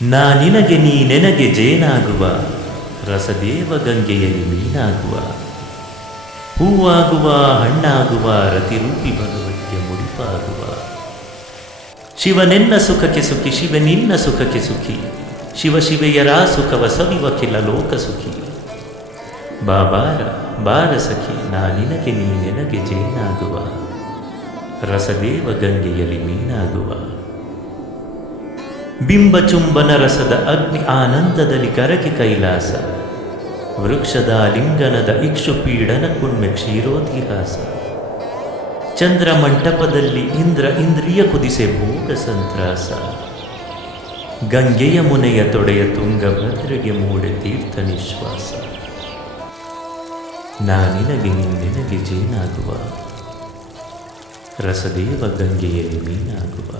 ನಾ ನಿನಗೆ ನೀ ನೆನಗೆ ಜೇನಾಗುವ ರಸದೇವ ಗಂಗೆಯಲ್ಲಿ ಮೀನಾಗುವ ಹೂವಾಗುವ ಹಣ್ಣಾಗುವ ರತಿರೂಪಿ ಭಗವತಿಯ ಮುಡಿಪಾಗುವ ಶಿವನೆನ್ನ ಸುಖಕ್ಕೆ ಸುಖಿ ಶಿವನಿನ್ನ ಸುಖಕ್ಕೆ ಸುಖಿ ಶಿವ ಶಿವೆಯರ ಸುಖವ ಸವಿವಕಿಲ ಲೋಕ ಸುಖಿ ಬಾಬಾರ ಬಾರ ಸಖಿ ನಾ ನಿನಗೆ ನೀ ನೆನಗೆ ಜೇನಾಗುವ ರಸದೇವ ಗಂಗೆಯಲ್ಲಿ ಮೀನಾಗುವ ಬಿಂಬಚುಂಬನ ರಸದ ಅಗ್ನಿ ಆನಂದದಲ್ಲಿ ಕರಗಿ ಕೈಲಾಸ ವೃಕ್ಷದ ಲಿಂಗನದ ಇಕ್ಷುಪೀಡನ ಕುಣ್ಮೆ ಕ್ಷೀರೋತಿಹಾಸ ಚಂದ್ರ ಮಂಟಪದಲ್ಲಿ ಇಂದ್ರಿಯ ಕುದಿಸೆ ಭೋಗ ಸಂತ್ರಾಸ ಗಂಗೆಯ ಮುನೆಯ ತೊಡೆಯ ತುಂಗಭದ್ರೆಗೆ ಮೂಡೆ ತೀರ್ಥ ನಿಶ್ವಾಸ ನಾ ನಿನಗೆ ನೀ ನೆನಗೆ ಜೇನಾಗುವ ರಸದೇವ ಗಂಗೆಯಲ್ಲಿ ಮೀನಾಗುವ